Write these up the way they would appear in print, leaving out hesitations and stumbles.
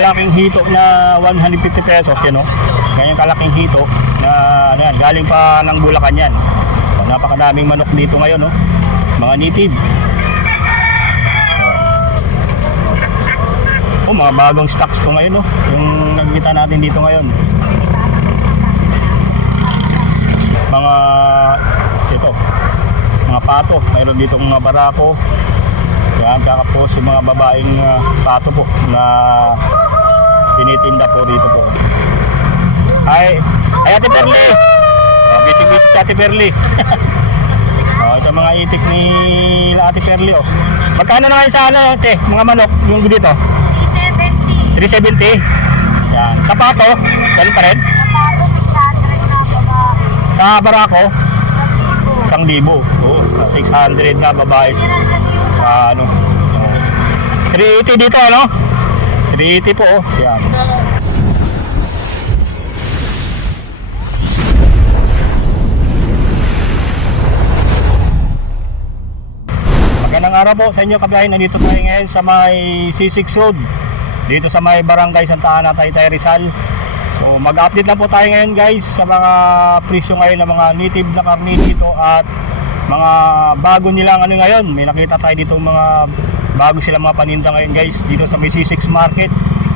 Kalaking hito na 150 pesos, yan o. Ganyan kalaking hito na yan, galing pa ng Bulacan yan. So, napakadaming manok dito ngayon, no? Mga native. Oh, mga bagong stocks to ngayon, no? Yung nakikita natin dito ngayon. Mga ito, mga pato. Mayroon dito mga barako. Yan, kakapos yung mga babaeng pato po na tinitinda po dito po. Ay Ate Perli. Busy-busy si Ate Perli. Ito mga itik ni Ate Perli. Magkano na ngayon sa ano, ate? Mga manok yung dito? 370. Yan. Sa pato, ganun pa rin? Sa barako? 1,000. Oo, 600 na babae. Ano? 380 dito, ano? 380 po, oh. Yan. Magandang araw po sa inyo kabiyahin. Nandito tayo ngayon sa may C6 Road. Dito sa may Barangay Santa Ana, Taytay, Rizal. So mag-update lang po tayo ngayon guys sa mga presyo ngayon ng mga native na karne dito at mga bago nilang ano ngayon. May nakita tayo dito mga bago sila mga paninda ngayon guys dito sa may C6 Market.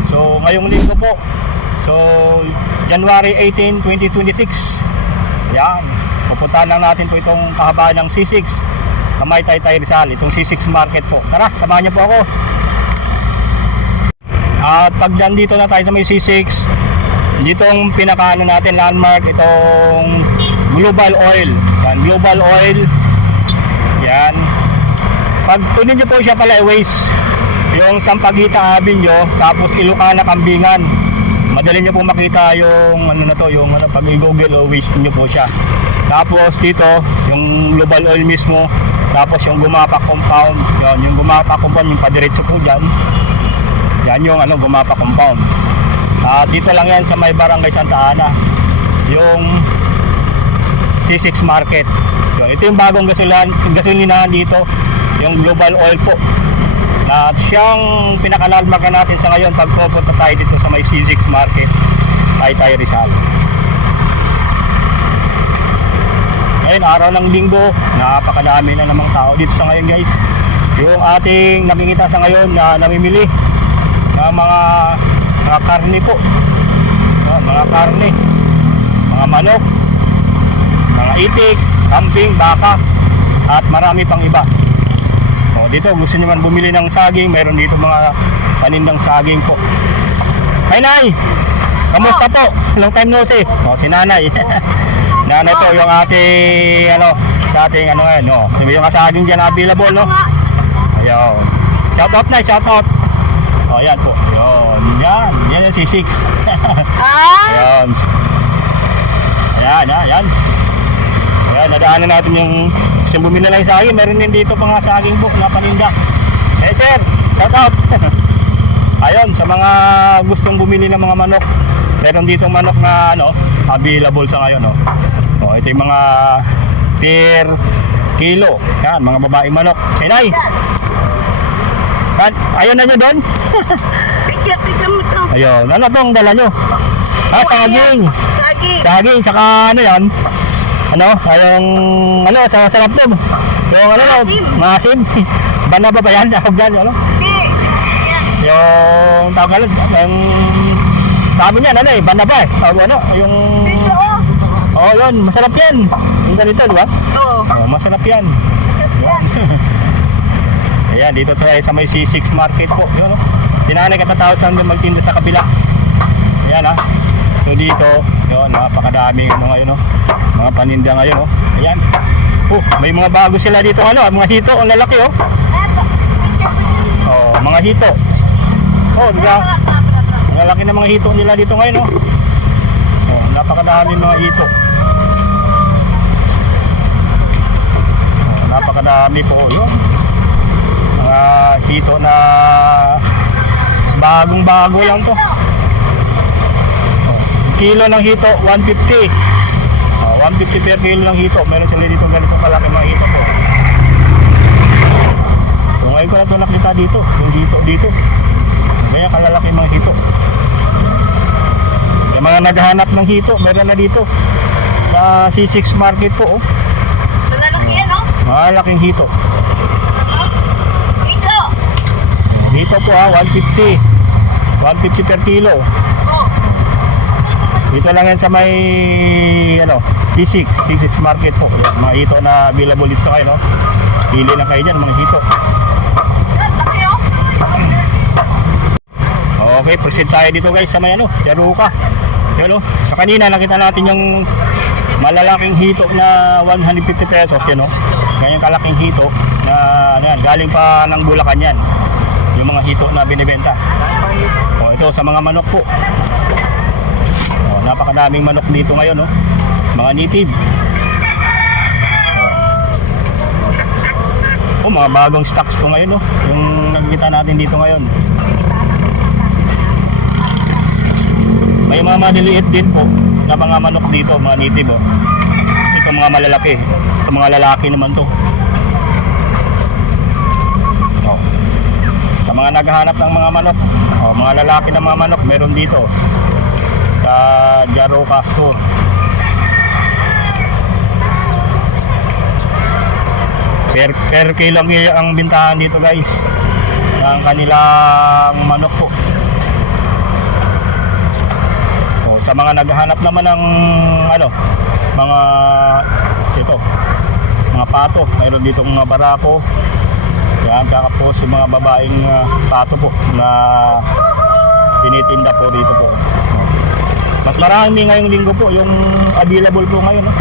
So ngayong linggo po, so January 18, 2026. Yan, pupuntahan lang natin po itong kahabaan ng C6 sa may Taytay, Rizal, itong C6 Market po. Tara, samahan niyo po ako. At pag dito na tayo sa may C6, ditong pinakaano natin landmark, itong Global Oil. Yan, Global Oil. Yan. Pag tunin nyo po siya pala ways, yung Sampaguita Avenue, tapos Ilocana Kambingan. Madali nyo po makita yung ano na to, yung ano, pag i-google ways nyo po siya. Tapos dito, yung Global Oil mismo, tapos yung Gumapa Compound. Yan, yung Gumapa Compound, yung padiretso po dyan. Yan yung ano, Gumapa Compound. Dito lang yan sa may Barangay Santa Ana, yung C6 Market. So, ito yung bagong gasolinahan dito, yung Global Oil po. Na siyang pinakalandmark natin sa ngayon pag pupunta tayo dito sa may C6 Market, Taytay, Rizal. Ngayon, araw ng linggo, napakadami na namang tao dito sa ngayon guys. Yung ating nakikita sa ngayon na namimili ng mga karne po, mga karne, mga manok, mga itik, kambing, baka, at marami pang iba. Dito gusto nyo man bumili ng saging, mayroon dito mga panindang saging po. Hi Nay! Kamusta po? Long time no see. Si Nanay. Nanay po yung ating ano, sa ating ano ngayon, no. Yung saging dyan available, no. Ayun. Shout out na, shout out. Yan po. Yan yung C6. Ayan. Ayan. Ayan, nadaanan natin yung gusto bumili lang saging. Meron din dito mga saging po na paninda. Sir, shout out. Ayun, sa mga gustong bumili ng mga manok, meron dito manok na ano, available sa ngayon, no. Ito yung mga per kilo. Yan, mga babaeng manok. Sinay! Ayun na nyo doon? Picture mo to. Ayun, ano itong dala nyo? Saging. Saging, saka ano yan? Ano? Yung, ano, sa sarap to. Yung ano, maasim. Bana ba yan? Tawag dyan, ano? Yung, tawag ano, yung, sabi niyan, ano eh, bana ba eh? Tawag ano, yung, yun, masarap yan. Yung ganito, di ba? Oo. Masarap yan. Ayan, dito tayo sa may C6 Market po. Yun, no? Tinanay katatawad lang din magtinda sa kabila. Ayan, ha. So dito, yun, napakadaming ano ngayon, no? Mga paninda ngayon, no? Ayan. May mga bago sila dito, ano? Mga hito, ang lalaki, oh. Mga hito. Diba? Ang lalaki na mga hito nila dito ngayon, no? Napakadaming mga hito. Napakadami po, yun. Mga hito na bagong-bago lang to. Kilo ng hito 150. 150 per kilo ng hito. Meron sila dito ganito kalaki mga hito po. So ngayon ko lang ito nakita dito. Yung dito. Ganyan kalalaki mga hito. Yung mga naghahanap ng hito, meron na dito sa C6 Market po. Malalaki yan, no? Malaking hito. Ito! Dito po 150. 150 per kilo. Oh. Dito lang yan sa may C6 Market po. Yan, mga hito na available dito kayo, no? Pili na kayo dyan, mga hito. Laki, oh. Okay, proceed tayo dito guys sa may Jaruca. Yan, no? Sa kanina nakita natin yung malalaking hito na 150 pesos, yan, no? Yan yung kalaking hito na yan, galing pa ng Bulacan yan. Yung mga hito na binibenta. O, ito sa mga manok po. O, napakadaming manok dito ngayon, no? Mga native. O, mga bagong stocks to ngayon, no? Yung nakikita natin dito ngayon. May mga maliliit din po na mga manok dito, mga native, oh. Ito mga malalaki. Ito mga lalaki naman to. Oh. Sa mga naghahanap ng mga manok, oh, mga lalaki na mga manok, meron dito sa Jaruca store. Per kilo ang bintahan dito guys ng kanilang manok po. Sa mga naghahanap naman ng mga mga pato, mayroon dito mga barako. Yan, kakapos yung mga babaeng pato po na tinitinda po dito po. Mas marami ngayong linggo po yung available po ngayon, no?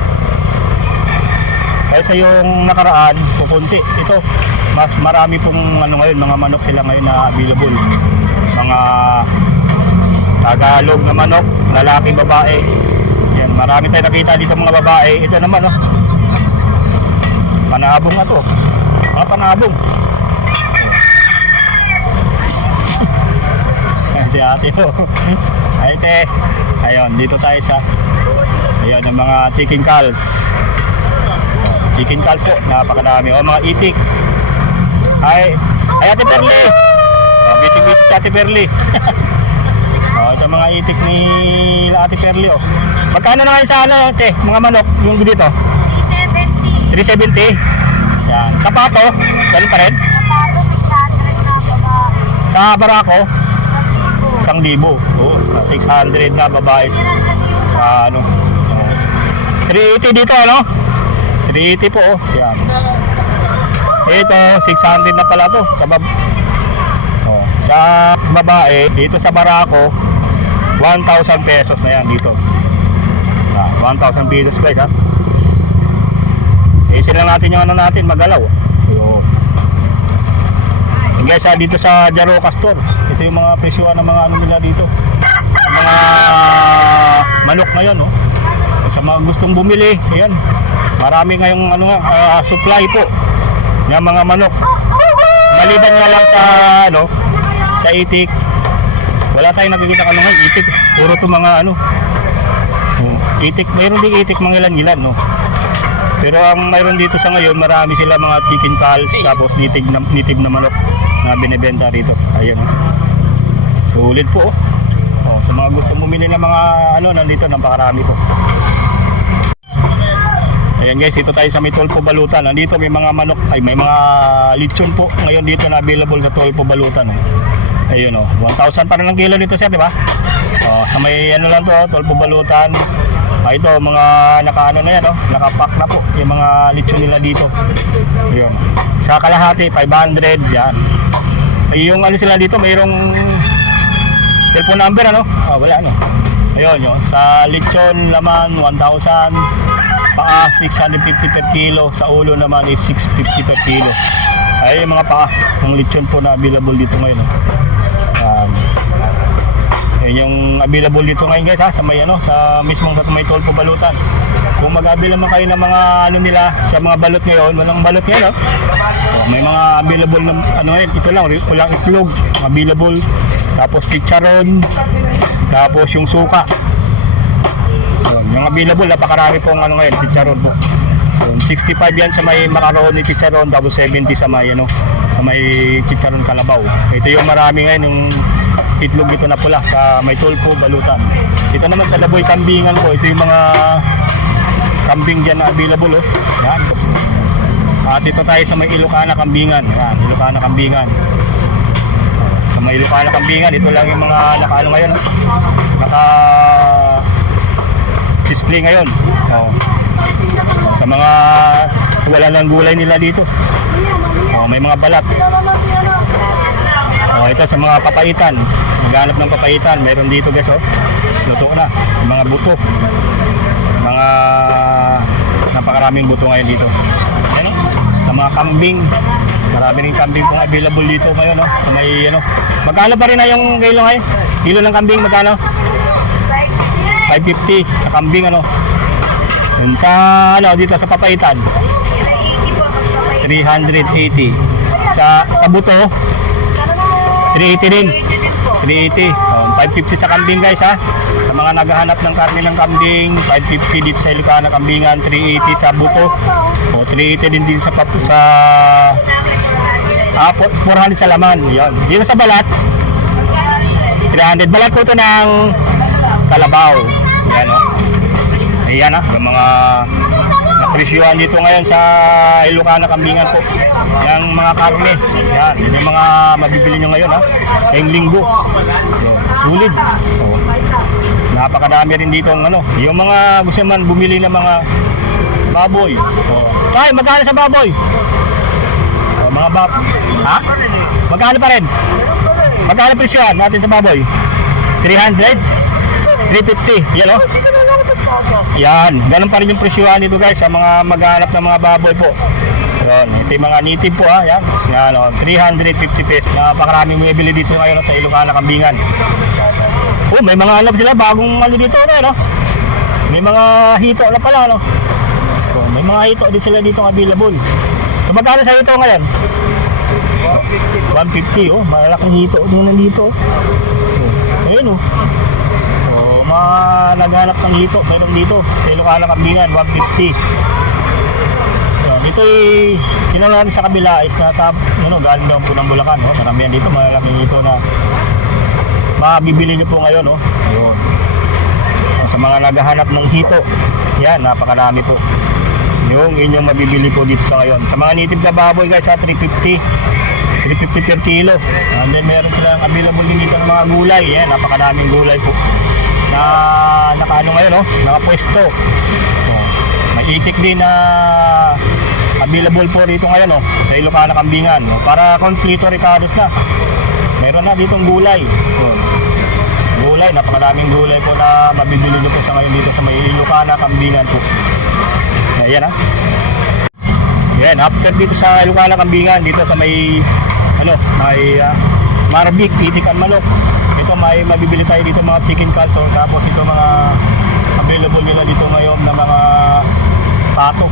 Kaysa yung nakaraan, pupunti. Ito, mas marami pong ngayon, mga manok sila ngayon na available. Mga Tagalog na manok, lalaki, babae. Yan, marami tayo nakita dito mga babae. Ito naman, panabong na to. Mga panabong. Yan si ate po. Ay, te. Ayun, dito tayo sa ayun, ang mga chicken calls. Chicken calls po, napakadami. O, mga itik. Ay, ate Perli. Busy si ate Perli. Ito mga itik ni Ate Perli, oh. Magkano na ngayon sa te, mga manok, yung dito? 370. 370. Yan. Sa pato, ganun pa rin? Sa barako, 1,000. Oo, 600 na babae. 380 dito, 380 po, oh. Yan. Ito, 600 na pala to sa sa babae, dito sa barako 1,000 pesos na yan dito. 1,000 pesos guys, ha. Sila natin yung natin magalaw. So, guys, dito sa Jaruca store, ito yung mga presyuhan ng mga nila dito. Mga manok ngayon, no. Sa mga gustong bumili, ayan. Marami ngayong supply po ng mga manok. Maliban na lang sa itik, wala tayong nakikita ngayon itik, puro to mga itik, mayroon din itik mga ilan-ilan, no? Pero ang mayroon dito sa ngayon, marami sila mga chicken calls, tapos native na manok na binibenta rito. Ayun, sulit po, oh. Sa mga gustong bumili ng mga nandito, napakarami po. Ayan guys, ito tayo sa may Tolpo Balutan. Nandito may mga manok, may mga lechon po ngayon dito na available sa Tolpo Balutan. Ayun, 1,000 pa rin ang kilo dito, sir, di ba? Sa may lang to, Tolpo Balutan. Ito, mga naka na yan, nakapack na po yung mga lechon nila dito. Ayun. Sa kalahati, 500, yan. Yung sila dito, mayroong telephone number, wala, Ayun, sa lechon laman 1,000, paa 650 per kilo, sa ulo naman is 650 per kilo. Ay, yung mga paa ng lechon po na available dito ngayon. Yan yung available dito ngayon guys, sa may sa mismong sa may Tolpo Balutan. Kung mag-avail naman kayo ng mga nila sa mga balot ngayon, walang balot ngayon, may mga available na ito lang, walang itlog available, tapos chicharon, tapos yung suka. Yung available, napakarami pong ngayon, chicharon po. 65 yan sa may macaroni chicharon, tapos 70 sa may sa may chicharon kalabaw. Ito yung marami ngayon, yung itlog ito na pula sa may tulpo, balutan. Ito naman sa Laboy Kambingan po, ito yung mga kambing dyan na available oh. Yan. At dito tayo sa may Ilocana Kambingan. Yan, Ilocana Kambingan. Sa may Ilocana Kambingan, ito lang yung mga nakaano ngayon. Naka display ngayon. Oh. Sa mga wala ng gulay nila dito. Oh, may mga balat. Oh, ito sa mga papaitan. Maghanap ng papaitan. Meron dito guys oh. Luto na. Yung mga buto. Mga napakaraming buto ngayon dito. Ayan, oh. Sa mga kambing. Marami rin kambing pong available dito ngayon oh. Sa may ano. Magkano pa rin na yung kilo ngayon? Kilo ng kambing magkano? 550 sa kambing ano. Yun sa ano dito sa papaitan. 380. Sa buto 380 din. 380. 550 sa kambing guys ha. Sa mga naghahanap ng karne ng kambing, 550 dito sa Ilocana Kambingan, 380 sa buto. O 380 din sa 400 sa laman. Yan. Dito sa balat 300. Balat ko ito ng kalabaw. Yan o. Ayan ha. Yung mga napresyuhan dito ngayon sa Ilocana Kambingan po ng mga karne. Yan, yun yung mga mabibili nyo ngayon ha. Ngayong linggo. So, sulit. So, napakadami rin dito ano. Yung mga gusto man bumili ng mga baboy. So, ay, magkano sa baboy? So, mga ha? Magkano pa rin? Magkano presyuhan natin sa baboy? 300? 350. Yan o. Yan, ganun pa rin yung presyuhan dito guys sa mga maghanap ng mga baboy po. Yan, ito yung mga native po ha. Yan, yan o, 350 pesos. Napakaraming bumibili dito ngayon sa Ilocana Kambingan. Oh, may mga alam sila bagong ano dito no? May mga hito na pala no. So, may mga hito din sila dito available. So magkano sa hito ngayon? 150 oh, malaking hito din nandito. So, ayun oh. Mga naghanap ng hito, mayroon dito sa Ilocana Kambingan, 150. Ito ay kinalaman sa kabila is nasa galing daw po ng Bulacan no? Maramihan dito, malaking hito na mabibili nyo po ngayon no? Ayun. Sa mga naghahanap ng hito, yan, napakarami po yung inyong mabibili po dito sa ngayon. Sa mga native na baboy guys, 350 per kilo. And then meron silang available din dito ng mga gulay. Yan, napakaraming gulay po na nakaano ngayon, no? Nakapwesto. May itik din na available po rito ngayon, no? Sa Ilocana Kambingan. Para kompleto ricados na. Meron na ditong gulay. Gulay, napakaraming gulay po na mabibili nyo po sa ngayon dito sa may Ilocana Kambingan po. Ayan ha. Yan, after dito sa Ilocana Kambingan, dito sa may may Marvick, itikan manok. Ito may mabibili tayo dito mga chicken calzo. Tapos ito mga available nila dito ngayon na mga pato.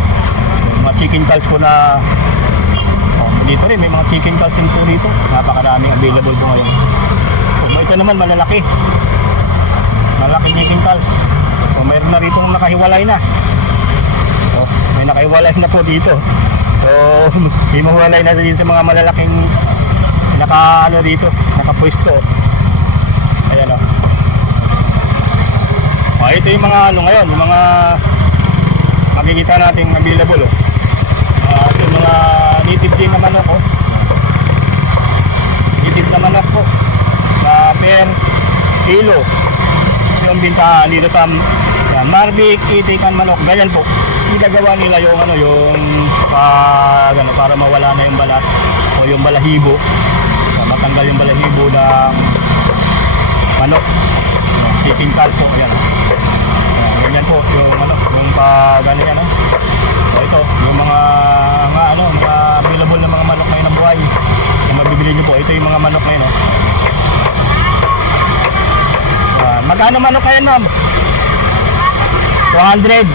Mga chicken calzo po na dito rin may mga chicken calzo po dito. Napakaraming available po ngayon. Ito naman malalaki. Malaking chicken calzo. So, mayroon na rito nakahiwalay na. So, may nakahiwalay na po dito. So, himuwalay na din sa mga malalaking dito, nakapwesto. Ayan o. Ito yung mga ngayon, yung mga makikita natin available ito yung mga native din na manok native na manok po na per kilo yung bintahan dito sa Marvick, itikan manok, ganyan po. Ginagawa nila yung para mawala na yung balat o yung balahibo, matanggal yung balahibo ng manok. Chicken calzo, ayan. Ganyan po yung yung ganyan ito, yung mga available na mga manok ngayon na buhay. Yung mabibili nyo po, ito yung mga manok ngayon magkano manok ngayon ma'am? 200.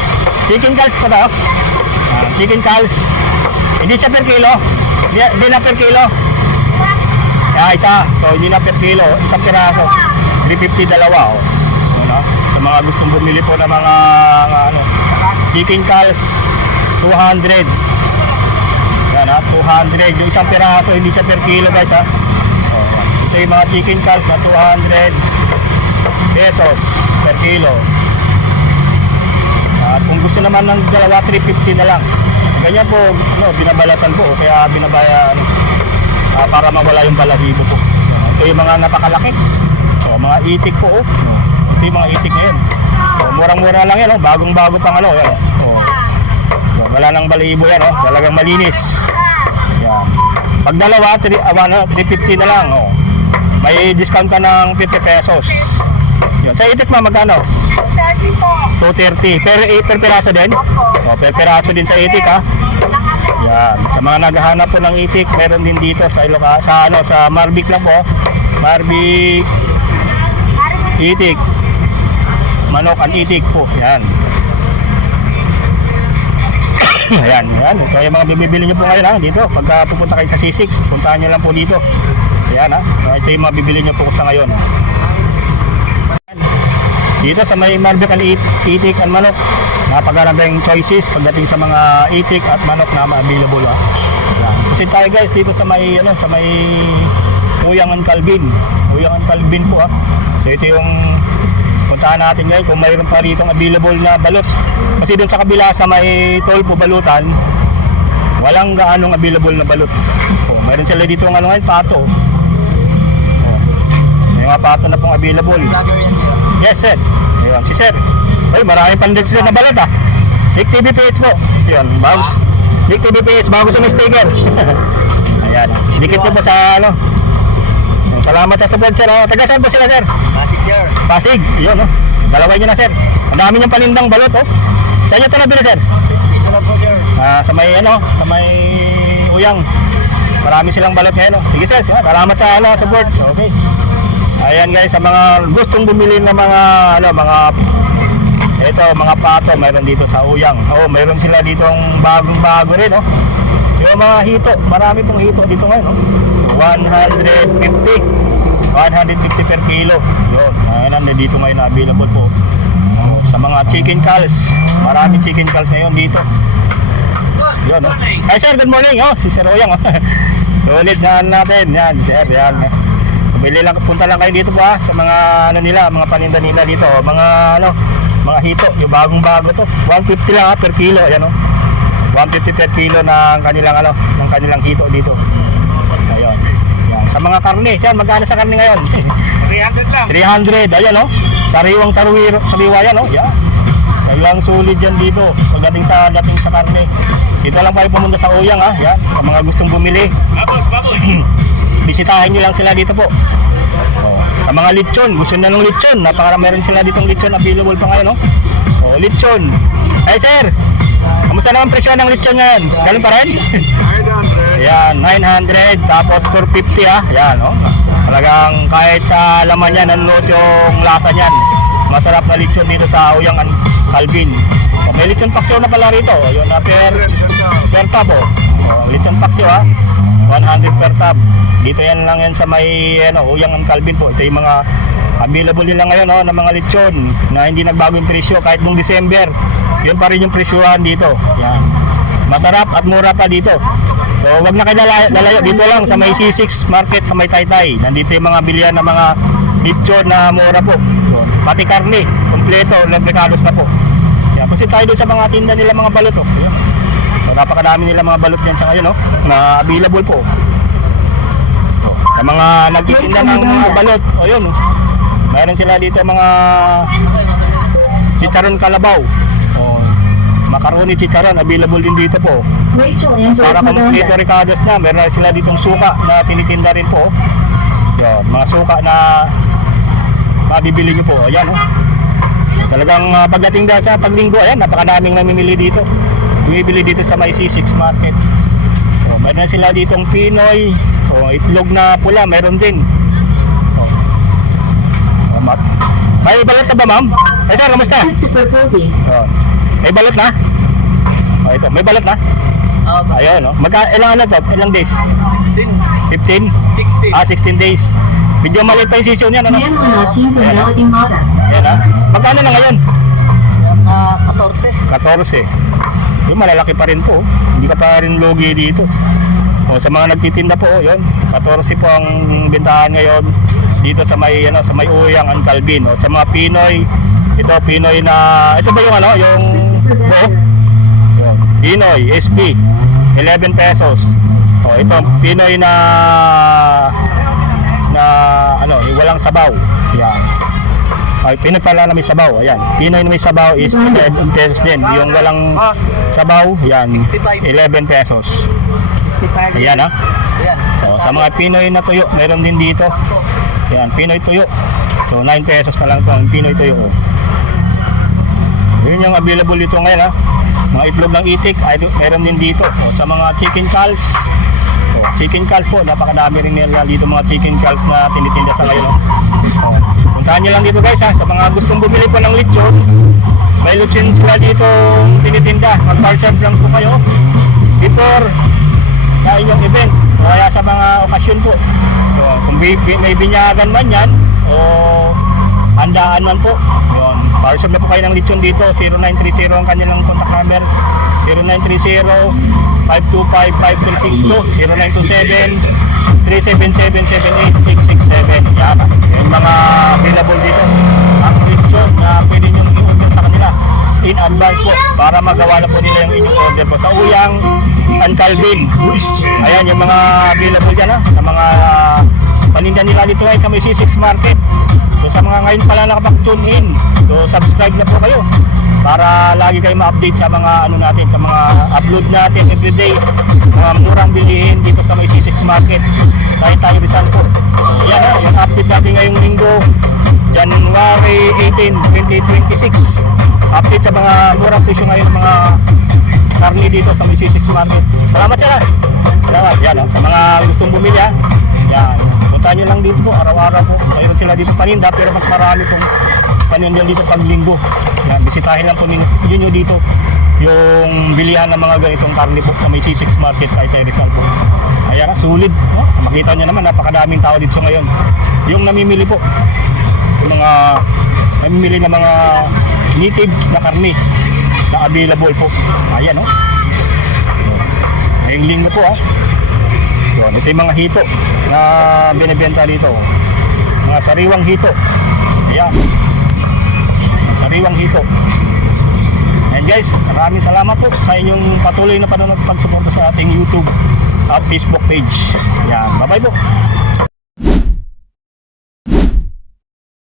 Chicken calzo pa daw? Chicken calzo. Hindi siya per kilo? Hindi na per kilo? Isa. So hindi na per kilo. Isang piraso. 350 dalawa. Sa mga gustong bumili po ng mga chicken calzo, 200. Yan 200. Yung isang piraso, hindi siya per kilo guys ha. Ito ito yung mga chicken calves na 200 pesos per kilo. At kung gusto naman ng dalawa, 350 na lang. Ganyan po, no, binabalatan po, kaya binabayan para mawala yung balahibo po. Ito yung mga napakalaki. Mga itik po. Ito yung mga itik ngayon. Murang-mura lang yan, bagong-bago pang ano. Yan. Wala nang balahibo yan, talagang malinis. Yan. Pag dalawa, 350 na lang. May discount ka ng 50 pesos. Yan. Sa itik ma, magkano? 30 po. 230. Per piraso din? Per piraso din sa itik ha. Yan. Sa mga naghahanap po ng itik, meron din dito sa sa Marvic lang po. Marvic itik. Manok ang itik po. Yan. Ayan, yan. Ito yung mga bibili nyo po ngayon ha. Dito, pagka pupunta kayo sa C6, puntahan nyo lang po dito. Ayan ha. Ito yung mga bibili nyo po sa ngayon. Dito sa may Marvic and itik at manok, napagandang choices pagdating sa mga itik at manok na available ha. Kasi tayo guys dito sa may sa may Uyangan Calvin. Uyangan Calvin po ha. So ito yung puntahan natin ngayon kung mayroon pa rito available na balot. Kasi doon sa kabila sa may Tolpo balutan, walang gaanong available na balot. Mayroon sila dito ng ngayon, pato. May mga pato na pong available. Yes, sir. Ayun, si sir. Ay, marami pa din si sir na balot ah. Nick TV PH po. Ayun, bago. Nick TV PH, bago sa may sticker. Ayan. Dikit po sa Salamat sa support sir. Taga saan po sila sir? Pasig, sir. Pasig. Yun Dalaway nyo na sir. Ang dami niyong panindang balot Saan nyo ito nabili sir? Dito lang po, sir. Sa may sa may Uyang. Marami silang balot ngayon Sige sir, salamat sa support. Okay. Ayan guys, sa mga gustong bumili ng mga mga pato, mayroon dito sa Uyang. Mayroon sila ditong bagong-bago rin Yung mga hito, marami pong hito dito ngayon 150 per kilo. Yun, ayan dito ngayon available po. Sa mga chicken calves, maraming chicken calves ngayon dito. Yun Ay sir, good morning. Si Sir Uyang Solid na natin. Yan, sir, yan. Bili lang, punta lang kayo dito po sa mga mga paninda nila dito, mga hito, yung bagong-bago to. 150 lang per kilo, ayan 150 per kilo ng kanilang hito dito. Ayun. Yan. Sa mga karne, yan, magkano sa karne ngayon? 300 lang. 300, ayan sariwa yan Yan. Kailang sulit yan dito pagdating sa karne. Dito lang kayo pumunta sa Uyang yan, sa mga gustong bumili. Bisitahin nyo lang sila dito po. Sa mga lechon, gusto na ng lechon. Meron sila ditong lechon available pa ngayon lechon. Ay sir, kamusta naman presyo ng lechon ngayon? Ganun pa rin? 900. Yan, 900 tapos 450 Yan talagang kahit sa laman yan, nanonood yung lasa niyan. Masarap na lechon dito sa Uyangan Calvin. May lechon paksyo na pala rito. Yun na per tab lechon paksyo 100 per tab. Dito lang yan sa may Uyangan Calvin po. Ito yung mga available nila ngayon na mga lechon na hindi nagbago yung presyo kahit nung December. Yun pa rin yung presyohan dito. Yan. Masarap at mura pa dito. So wag na kayo lalayo dito lang sa may C6 market sa may Taytay. Nandito yung mga bilihan ng mga lechon na mura po. So, pati karne, kompleto, replicados na po. Yan. Kasi tayo doon sa mga tinda nila mga balot Yan. So, napakadami nila mga balot yan sa ngayon na available po. Sa mga nagtitinda ng mga balot, ayun mayroon sila dito mga chicharon kalabaw. Macaroni chicharon, available din dito po. Para kompleto ricados na, meron sila ditong suka na tinitinda rin po. Yan, mga suka na mabibili nyo po. Ayan Talagang pagdating dahil sa paglinggo, ayan, napakadaming namimili dito. Bumibili dito sa may C6 market. Meron sila ditong Pinoy, itlog na pula, meron din. May balot na ba ma'am? Ay sir, kamusta? May balot na? Ito, may balot na? Ayun ilang days? 16. 15? 16. 16 days. Medyo maliit pa yung season yan Ayan Magkano na ngayon? 14. 14. Yung malalaki pa rin po. Hindi ka pa rin logi dito. O sa mga nagtitinda po, yun, 14 po ang bentahan ngayon dito sa may Uyang and Calvin. O sa mga Pinoy, ito Pinoy na ito ba yung yung buhok? Yun, Pinoy SB 11 pesos. O ito Pinoy na walang sabaw. Yan. Ay, Pinoy pala na may sabaw. Ayan. Pinoy na may sabaw is 11 pesos din. Yung walang sabaw, yan, 11 pesos. Ayan ha. So, sa mga Pinoy na tuyo, meron din dito. Ayan, Pinoy tuyo. So, 9 pesos na lang ito ang Pinoy tuyo. Yun yung available dito ngayon ha. Mga itlog ng itik, ay, meron din dito. O, sa mga chicken calls, chicken calls po, napakadami rin nila dito mga chicken calls na tinitinda sa ngayon. Puntahan nyo lang dito guys ha, sa mga gustong bumili po ng lechon, may lechon sila dito tinitinda. Mag-parcel lang po kayo before sa inyong event, kaya sa mga okasyon po. So, kung may binyagan man yan o handaan man po, yun, parcel na po kayo ng lechon dito. 0930 ang kanilang contact number, 0930-525-5362, 0927-377-78667. Yan, yung mga available dito ang lechon na pwede nyo i-order sa kanila in advance po para magawa na po nila yung inyong order po sa Uyang and Calvin. Ayan yung mga available dyan ha, na mga paninda nila dito ngayon sa may C6 Market. So sa mga ngayon pala nakapag-tune in, so subscribe na po kayo para lagi kayo ma-update sa mga natin, sa mga upload natin everyday, mga murang bilihin dito sa may C6 Market. Tayo Rizal po. Yan ha, yung update natin ngayong linggo, January 18, 2026. Update sa mga murang presyo ngayon mga karni dito sa may C6 Market. Salamat yan ha. Salamat. Yan ha, sa mga gustong bumili ha. Yan. Punta nyo lang dito po, araw-araw po. Mayroon sila dito paninda, pero mas marami pong paninda dito pag linggo. Yan, bisitahin lang po ninyo dito yung bilihan ng mga ganitong karne po sa may C6 Market ay Rizal po. Ayan, sulit. Makita nyo naman, napakadaming tao dito ngayon. Yung namimili po, yung mga namimili ng mga native na karne na available po. Ayan, oh. Ngayong linggo po, Yun, ito yung mga hito na binibenta dito. Mga sariwang hito. Ayan. Sariwang hito. And guys, maraming salamat po sa inyong patuloy na panonood at pagsuporta sa ating YouTube at Facebook page. Ayan. Bye-bye po.